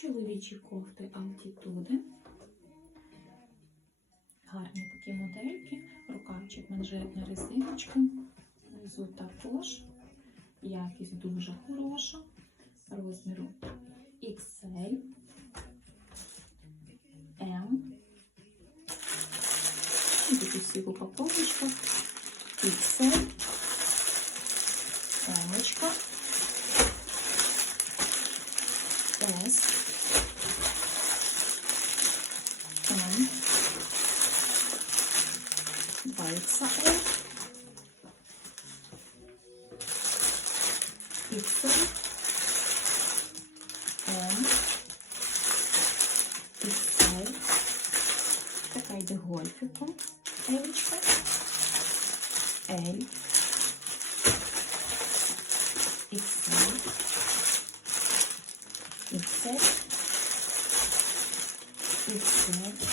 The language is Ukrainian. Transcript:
чоловічі кофти Altitude. Гарні такі модельки, рукавчик манжетна резиночка, внизу також. Якість дуже хороша, розміру XL, M. І такі всі в упаковочках. XL, M, S, M, Вальца L, XL, M, XL, така йде гольфиком, Елечка, L, XL, XL, XL,